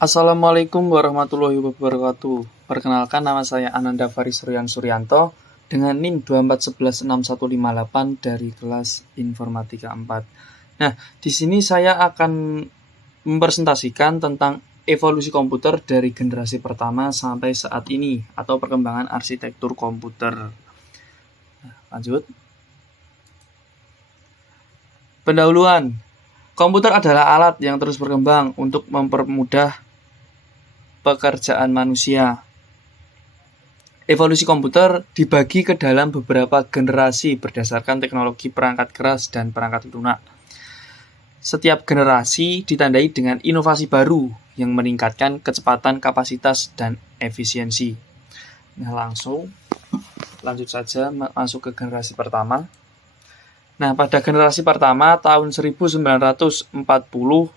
Assalamualaikum warahmatullahi wabarakatuh. Perkenalkan, nama saya Ananda Faris Ryan Suryanto dengan NIM 2416158 dari kelas Informatika 4. Nah, di sini saya akan mempresentasikan tentang evolusi komputer dari generasi pertama sampai saat ini atau perkembangan arsitektur komputer. Nah, lanjut. Pendahuluan. Komputer adalah alat yang terus berkembang untuk mempermudah pekerjaan manusia. Evolusi komputer dibagi ke dalam beberapa generasi berdasarkan teknologi perangkat keras dan perangkat lunak. Setiap generasi ditandai dengan inovasi baru yang meningkatkan kecepatan, kapasitas, dan efisiensi. Nah, lanjut saja masuk ke generasi pertama. Nah, pada generasi pertama tahun 1940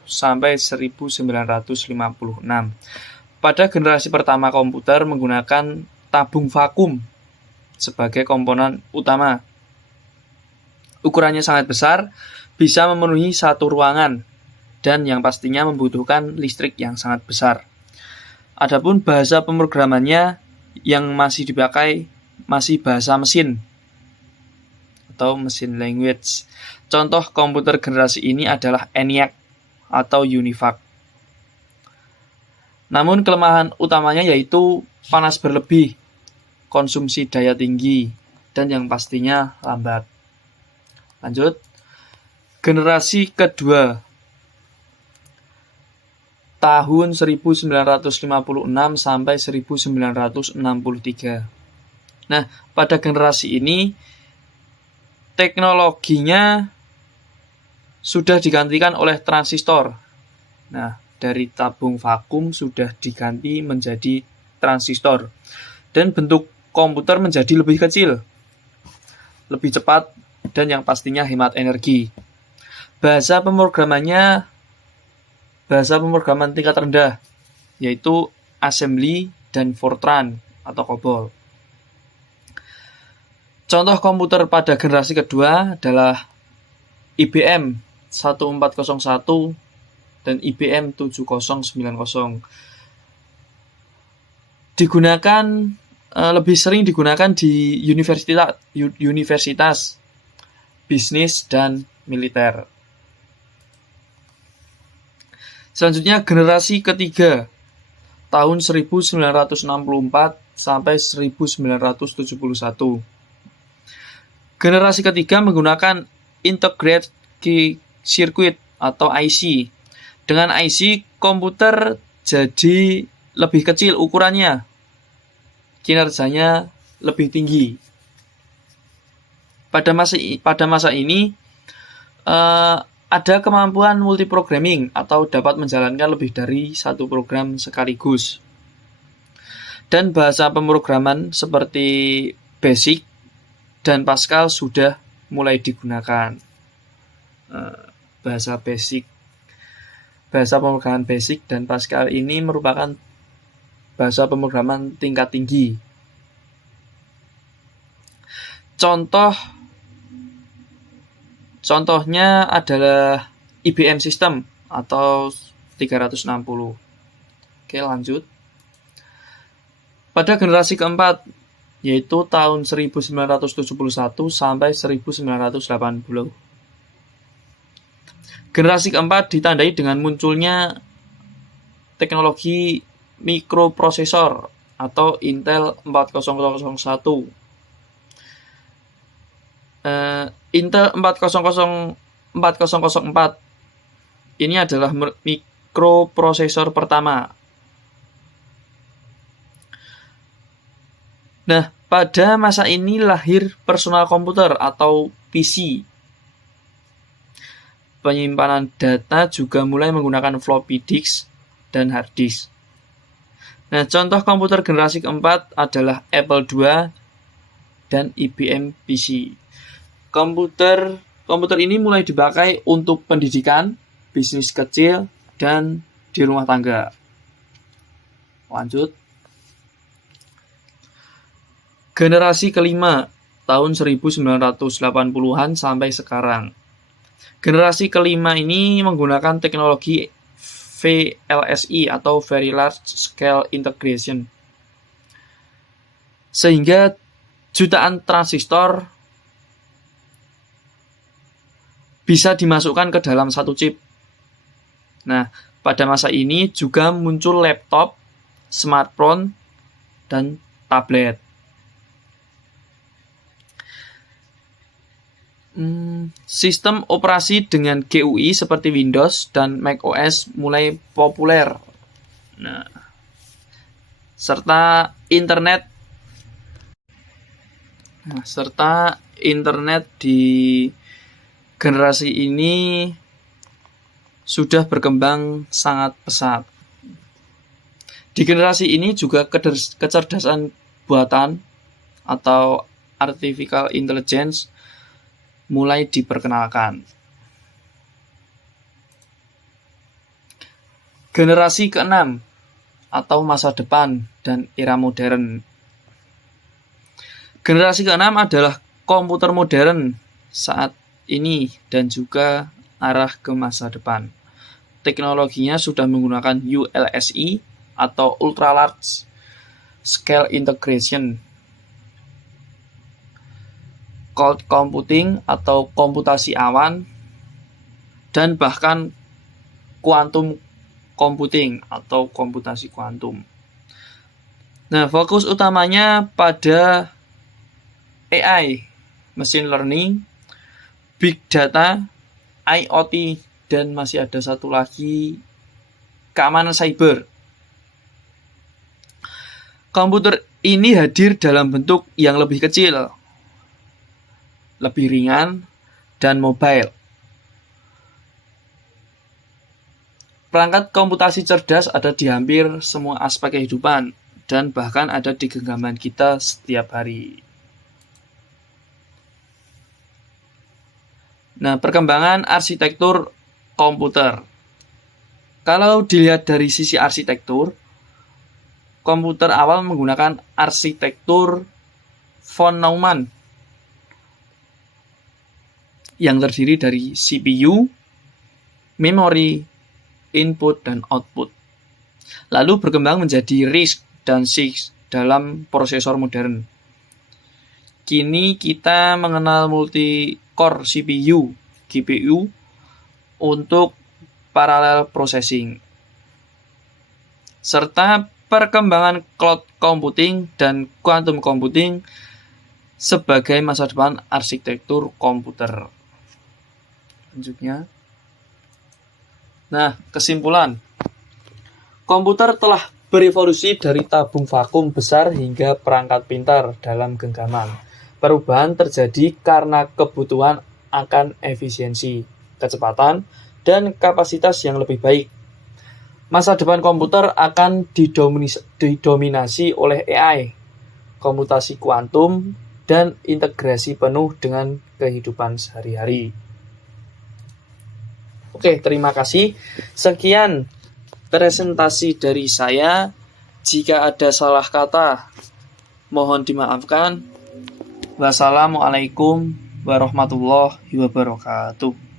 sampai 1956. Pada generasi pertama komputer menggunakan tabung vakum sebagai komponen utama. Ukurannya sangat besar, bisa memenuhi satu ruangan, dan yang pastinya membutuhkan listrik yang sangat besar. Adapun bahasa pemrogramannya yang masih dipakai masih bahasa mesin atau mesin language. Contoh komputer generasi ini adalah ENIAC atau UNIVAC. Namun kelemahan utamanya yaitu panas berlebih, konsumsi daya tinggi, dan yang pastinya lambat. Lanjut. Generasi kedua tahun 1956 sampai 1963. Nah, pada generasi ini teknologinya sudah digantikan oleh transistor. Nah, dari tabung vakum sudah diganti menjadi transistor. Dan bentuk komputer menjadi lebih kecil, lebih cepat, dan yang pastinya hemat energi. Bahasa pemrograman tingkat rendah, yaitu assembly dan Fortran atau COBOL. Contoh komputer pada generasi kedua adalah IBM 1401 dan IBM 7090. Lebih sering digunakan di universitas, bisnis, dan militer. Selanjutnya generasi ketiga tahun 1964 sampai 1971. Generasi ketiga menggunakan Integrated Circuit atau IC. Dengan IC, komputer jadi lebih kecil ukurannya, kinerjanya lebih tinggi. Pada masa ini ada kemampuan multiprogramming atau dapat menjalankan lebih dari satu program sekaligus. Dan bahasa pemrograman seperti BASIC dan Pascal sudah mulai digunakan. Bahasa pemrograman BASIC dan Pascal ini merupakan bahasa pemrograman tingkat tinggi. Contohnya adalah IBM System atau 360. Oke, lanjut. Pada generasi keempat, yaitu tahun 1971 sampai 1980. Generasi keempat ditandai dengan munculnya teknologi mikroprosesor atau Intel 4001. Intel 4004 ini adalah mikroprosesor pertama. Nah, pada masa ini lahir personal komputer atau PC. Penyimpanan data juga mulai menggunakan floppy disk dan hard disk. Nah, contoh komputer generasi keempat adalah Apple II dan IBM PC. Komputer ini mulai dipakai untuk pendidikan, bisnis kecil, dan di rumah tangga. Lanjut. Generasi kelima tahun 1980-an sampai sekarang. Generasi kelima ini menggunakan teknologi VLSI atau Very Large Scale Integration. Sehingga jutaan transistor bisa dimasukkan ke dalam satu chip. Nah, pada masa ini juga muncul laptop, smartphone, dan tablet. Sistem operasi dengan GUI seperti Windows dan macOS mulai populer. Nah, serta internet di generasi ini sudah berkembang sangat pesat. Di generasi ini juga kecerdasan buatan atau artificial intelligence mulai diperkenalkan. Generasi ke-6 atau masa depan dan era modern. Generasi ke-6 adalah komputer modern saat ini dan juga arah ke masa depan. Teknologinya sudah menggunakan ULSI atau Ultra Large Scale Integration, cloud computing atau komputasi awan, dan bahkan quantum computing atau komputasi kuantum. Nah, fokus utamanya pada AI, machine learning, big data, IoT, dan masih ada satu lagi, keamanan cyber. Komputer ini hadir dalam bentuk yang lebih kecil, lebih ringan, dan mobile. Perangkat komputasi cerdas ada di hampir semua aspek kehidupan dan bahkan ada di genggaman kita setiap hari. Nah, perkembangan arsitektur komputer. Kalau dilihat dari sisi arsitektur, komputer awal menggunakan arsitektur von Neumann yang terdiri dari CPU, memori, input, dan output. Lalu berkembang menjadi RISC dan CISC dalam prosesor modern. Kini kita mengenal multi-core CPU, GPU, untuk parallel processing. Serta perkembangan cloud computing dan quantum computing sebagai masa depan arsitektur komputer. Selanjutnya. Nah, kesimpulan. Komputer telah berevolusi dari tabung vakum besar hingga perangkat pintar dalam genggaman. Perubahan terjadi karena kebutuhan akan efisiensi, kecepatan, dan kapasitas yang lebih baik. Masa depan komputer akan didominasi oleh AI, komputasi kuantum, dan integrasi penuh dengan kehidupan sehari-hari. Oke, terima kasih. Sekian presentasi dari saya. Jika ada salah kata, mohon dimaafkan. Wassalamualaikum warahmatullahi wabarakatuh.